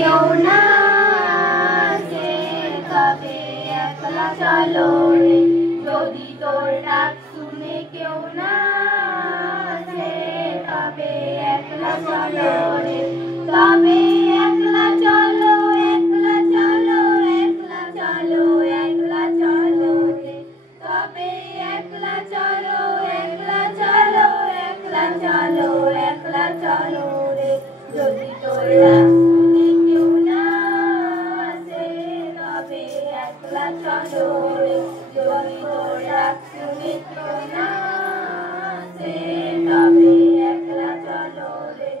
কেউ না আসে তবে একলা চলো রে, যদি তোর ডাক শুনে কেউ না আসে তবে একলা চলো রে, তবে একলা চলো, একলা চলো, একলা চলো, একলা চলো রে, তবে একলা চলো, একলা চলো, একলা চলো, একলা চলো রে, যদি তোর ডাক শুনে কেউ না আসে তবে একলা চলো রে, যদি তোর ডাক শুনে কেউ না আসে তবে একলা চলো রে।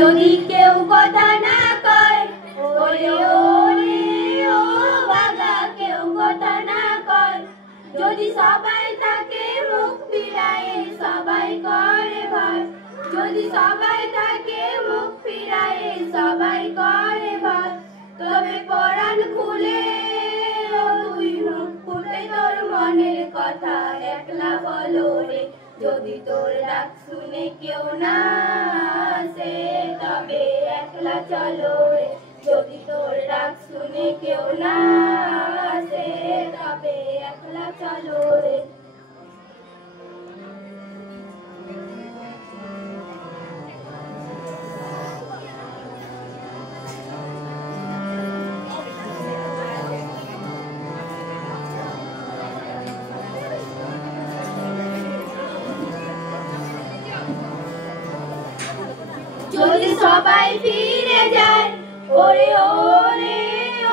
যদি কেউ কথা না কয় ওরে ওরে ও বাগা, কেউ কথা না কয়, যদি সবাই তাকে মুখ ফিরায় সবাই করে ভয়, যদি সবাই তাকে মুখ ফিরায় সবাই করে ভয়, তবে পরাণ খুলে ও তুই মুখ ফুটে তোর মনের কথা একলা বলো রে, যদি তোর ডাক শুনে কেউ না আসে তবে একলা চলো রে, যদি তোর ডাক শুনে কেউ না আসে তবে একলা চলো রে। যদি সবাই ফিরে যায় ওরে ওরে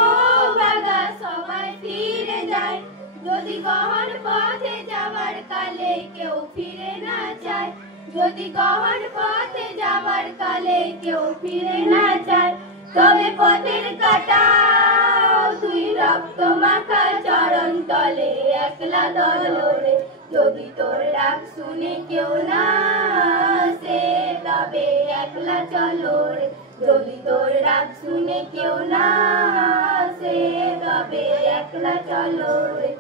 ও বাগা, সবাই ফিরে যায়, যদি গহন পথে যাবার কালে কেউ ফিরে না চায়, যদি গহন পথে যাবার কালে কেউ ফিরে না চায়, তবে পথের কাটা তুই রক্ত মাখা চরণ তলে একলা দলো রে, যদি তোর ডাক শুনে কেউ না আসে তবে একলা চলো রে, যদি তোর ডাক শুনে কেউ না আসে তবে একলা চলো রে।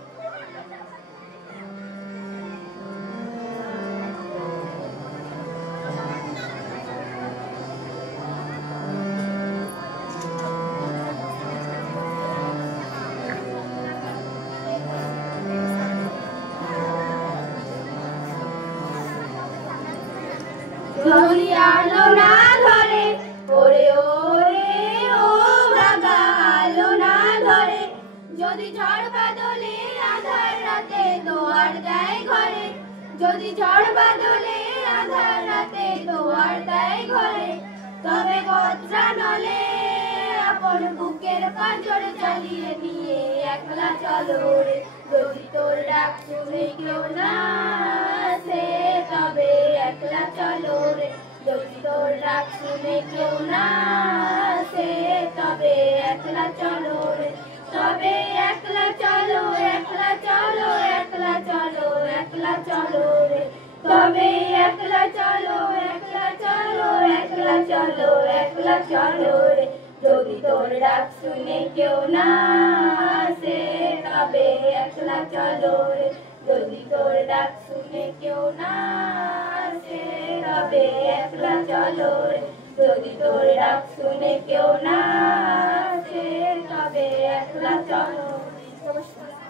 যদি আলো না ধরে ওরে ওরে ও বাগা, আলো না ধরে, যদি ঝড় বাদলে আধার রাতে দোয়ার দেয় ঘরে, যদি ঝড় বাদলে আধার রাতে দোয়ার দেয় ঘরে, তবে বজ্রা নলে আপন বুকের পাঁজর চালিয়ে নিয়ে একলা চলো রে, যদি তোর ডাক শুনে কেউ না আসে তবে একলা চলো রে, যদি তোর ডাক শুনে কেউ না আসে তবে একলা চলো রে, তবে একলা চলো, একলা চলো, একলা চলো, একলা চলো রে, তবে একলা চলো, একলা চলো, একলা চলো, একলা চলো রে, যদি তোর ডাক শুনে কেউ না আসে তবে একলা চলো রে, যদি তোর ডাক শুনে কেউ না আসে তবে একলা চলো রে, যদি তোর ডাক শুনে কেউ না আসে তবে একলা চলো। নমস্কার।